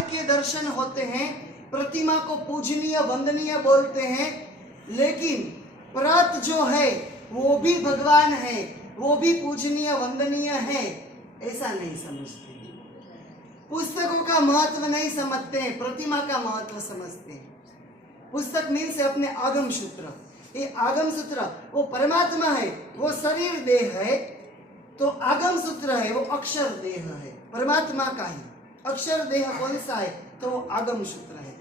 बाहर के दर्शन होते हैं, प्रतिमा को पूजनीय वंदनीय बोलते हैं, लेकिन प्रत जो है वो भी भगवान है, वो भी पूजनीय वंदनीय है, ऐसा नहीं समझते। पुस्तकों का महत्व नहीं समझते हैं, प्रतिमा का महत्व समझते हैं। पुस्तक मीन से अपने आगम सूत्र, ये आगम सूत्र वो परमात्मा है, वो शरीर देह है, तो आगम सूत्र है वो अक्षर देह है, परमात्मा का ही अक्षर देह कौन सा है, तो वो आगम सूत्र है।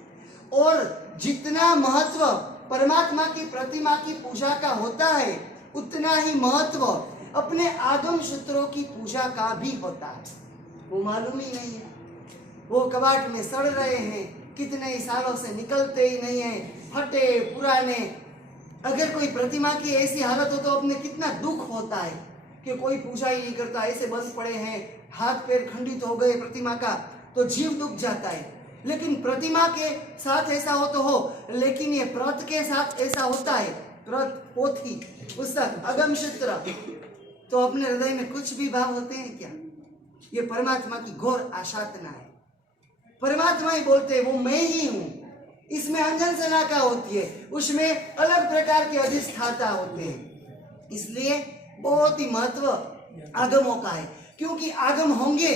और जितना महत्व परमात्मा की प्रतिमा की पूजा का होता है, उतना ही महत्व अपने आगम सूत्रों की पूजा का भी होता है। वो मालूम ही नहीं है, वो कबाड़ में सड़ रहे हैं, कितने ही सालों से निकलते ही नहीं है, फटे पुराने। अगर कोई प्रतिमा की ऐसी हालत हो तो अपने कितना दुख होता है कि कोई पूजा ही नहीं करता, ऐसे बंद पड़े हैं, हाथ पैर खंडित हो गए प्रतिमा का, तो जीव दुख जाता है। लेकिन प्रतिमा के साथ ऐसा हो तो हो, लेकिन ये प्रत के साथ ऐसा होता है, प्रत पोथी पुस्तक अगम सूत्र, तो अपने हृदय में कुछ भी भाव होते हैं क्या? ये परमात्मा की घोर आशातना है। परमात्मा ही बोलते हैं वो मैं ही हूं। इसमें अंजन सनाका होती है, उसमें अलग प्रकार के अधिष्ठाता होते हैं। इसलिए बहुत ही महत्व आगमों का है, क्योंकि आगम होंगे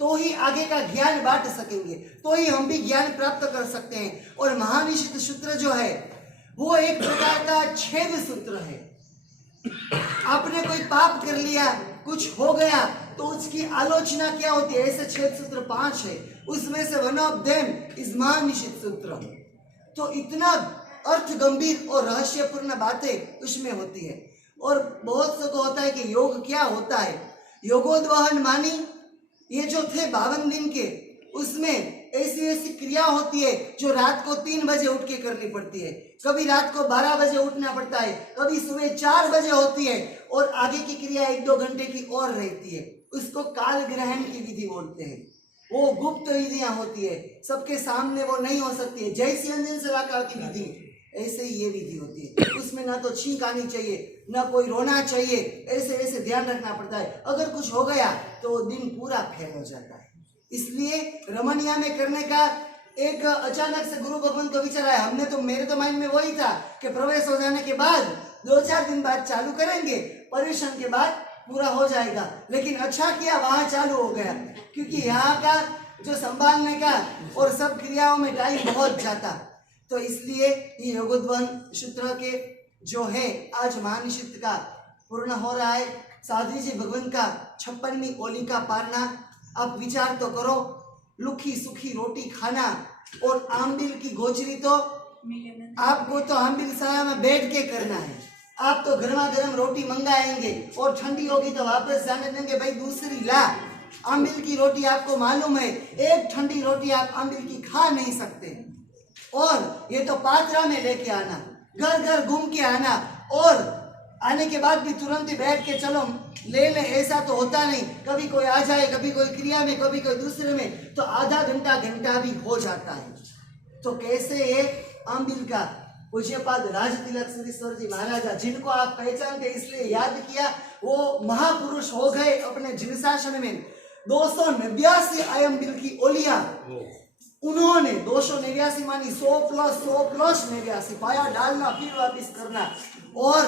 तो ही आगे का ज्ञान बांट सकेंगे, तो ही हम भी ज्ञान प्राप्त कर सकते हैं। और महानिषिद्ध सूत्र जो है वो एक प्रकार का छेद सूत्र है। आपने कोई पाप कर लिया, कुछ हो गया, तो उसकी आलोचना क्या होती है? ऐसे छेद सूत्र 5 है, उसमें से वन ऑफ देम इज महानिषिद्ध सूत्र। तो इतना अर्थ गंभीर और रहस्यपूर्ण बातें उसमें होती है। और बहुत से को होता है कि योग क्या होता है, योगोद्वहन मानी ये जो थे 52 दिन के, उसमें ऐसी ऐसी क्रिया होती है जो रात को 3 बजे उठ के करनी पड़ती है, कभी रात को 12 बजे उठना पड़ता है, कभी सुबह 4 बजे होती है, और आगे की क्रिया 1-2 घंटे की और रहती है। उसको काल ग्रहण की विधि बोलते हैं। वो गुप्त विधियां होती है, सबके सामने वो नहीं हो सकती है। जैसी अंजन सलाका की विधि ऐसे ही ये विधि होती है। उसमें ना तो छींक आनी चाहिए, ना कोई रोना चाहिए, ऐसे ऐसे ध्यान रखना पड़ता है। अगर कुछ हो गया तो दिन पूरा फेल हो जाता है। इसलिए रमणीया में करने का एक अचानक से गुरु भगवान को विचार आया। हमने तो, मेरे तो माइंड में वही था कि प्रवेश हो जाने के बाद 2-4 दिन बाद चालू करेंगे, पर्यवेक्षण के बाद पूरा हो जाएगा। लेकिन अच्छा किया वहां चालू हो गया, क्योंकि यहाँ का जो संभालने का और सब क्रियाओं में टाइम बहुत जाता। तो इसलिए ये योगोद्वहन सूत्र के जो है आज महानिषिद्ध का पूर्ण हो रहा है। साध्वी जी भगवान का 56वीं ओली का पारना। आप विचार तो करो, लुखी सुखी रोटी खाना और आमबिल की गोचरी तो आपको तो आमबिल साया में बैठ के करना है। आप तो गर्मा गर्म रोटी मंगाएंगे और ठंडी होगी तो वापस जाने देंगे, भाई दूसरी ला। आमबिल की रोटी आपको मालूम है, एक ठंडी रोटी आप आमबिल की खा नहीं सकते। और ये तो पात्रा में लेके आना, घर घर घूम के आना, और आने के बाद भी तुरंत ही बैठ के चलो ले ले, ऐसा तो होता नहीं। कभी कोई आ जाए, कभी कोई क्रिया में, कभी कोई दूसरे में, तो आधा घंटा भी हो जाता है। तो कैसे ये आमबिल का पूज्यपाद राजतिलक सिद्धेश्वर जी महाराजा, जिनको आप पहचानते इसलिए याद किया, वो महापुरुष हो गए अपने जिनशासन में। 289 आयम्बिल की ओलिया उन्होंने 289 मानी 100 प्लस 89 पाया डालना, फिर वापिस करना, और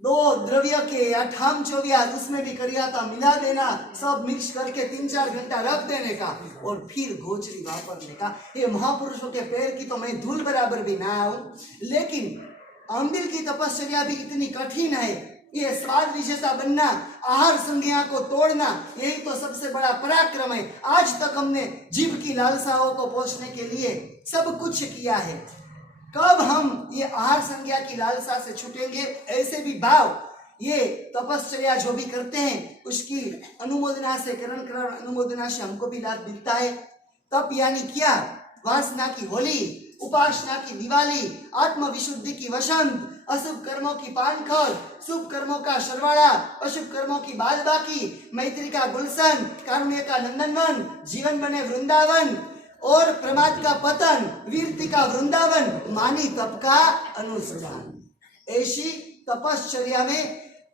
2 द्रव्य के या ठाम चौविया उसमें भी करिया था, मिला देना, सब मिक्स करके 3-4 घंटा रख देने का और फिर गोचरी वापरने का। ये महापुरुषों के पैर की तो मैं धूल बराबर भी ना आऊं, लेकिन आमबिल की तपस्या भी इतनी कठिन है। ये स्वाद विजेता बनना, आहार संज्ञा को तोड़ना, यही तो सबसे बड़ा पराक्रम है। आज तक हमने जीव की लालसाओं को पोषने के लिए सब कुछ किया है, कब हम ये आहार संज्ञा की लालसा से छूटेंगे? ऐसे भी भाव ये तपस्या जो भी करते हैं उसकी अनुमोदना से, करण अनुमोदना से हमको भी लाभ मिलता है। तप यानी क्या? वासना की होली, उपासना की दिवाली, आत्म विशुद्धि की वसंत, अशुभ कर्मों की पानखर, शुभ कर्मों का सरवाड़ा, अशुभ कर्मों की बाकी, मैत्री का गुलशन, कारुण्य का नंदनवन, जीवन बने वृंदावन, और प्रमाद का पतन, वीरति का वृंदावन, मानी तप का अनुष्ठान। ऐसी तपश्चर्या में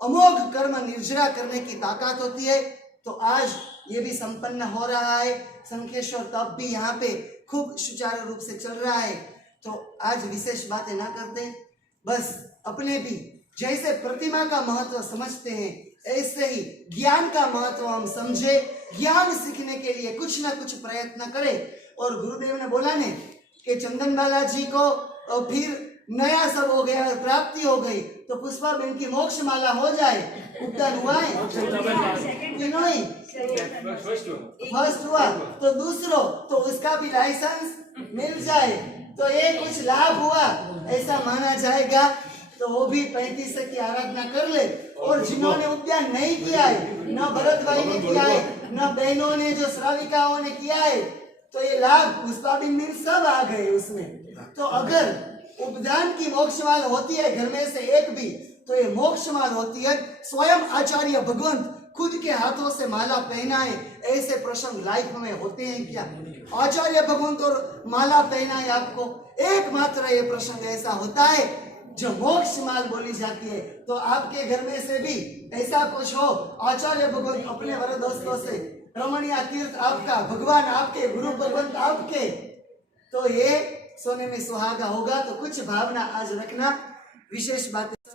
अमोघ कर्म निर्जरा करने की ताकत होती है। तो आज ये भी संपन्न हो रहा है। शंखेश्वर तप भी यहाँ पे खूब सुचारू रूप से चल रहा है। तो आज विशेष बातें ना करते, बस अपने भी जैसे प्रतिमा का महत्व समझते हैं ऐसे ही ज्ञान का महत्व हम समझे, ज्ञान सीखने के लिए कुछ ना कुछ प्रयत्न करें। और गुरुदेव ने बोला ने कि चंदन बालाजी को फिर नया सब हो गया, प्राप्ति हो गई, तो पुष्पा बहन की मोक्ष माला हो जाए। उपदान हुआ है नहीं, फर्स्ट हुआ तो दूसरो तो उसका भी लाइसेंस मिल जाए, तो ये कुछ लाभ हुआ ऐसा माना जाएगा। तो वो भी 35 की आराधना कर ले। और जिन्होंने उद्यान नहीं किया है, न भरत भाई ने किया है, न बहनों ने जो श्राविकाओं ने किया है, तो ये लाभ पुष्पा बिंदु सब आ गए उसमें। तो अगर उपदान की मोक्षमाल होती है घर में से एक भी, तो ये मोक्षमाल होती है। स्वयं आचार्य भगवंत खुद के हाथों से माला पहनाए, ऐसे प्रसंग लाइफ में होते हैं क्या? आचार्य भगवंत और माला पहनाए आपको, एकमात्र ये प्रसंग ऐसा होता है जो मोक्ष माल बोली जाती है। तो आपके घर में से भी ऐसा कुछ हो, आचार्य भगवंत अपने वरदोस्तों से, रमणीय तीर्थ आपका, भगवान आपके, गुरु भगवंत आपके, तो ये सोने में सुहागा होगा। तो कुछ भावना आज रखना, विशेष बात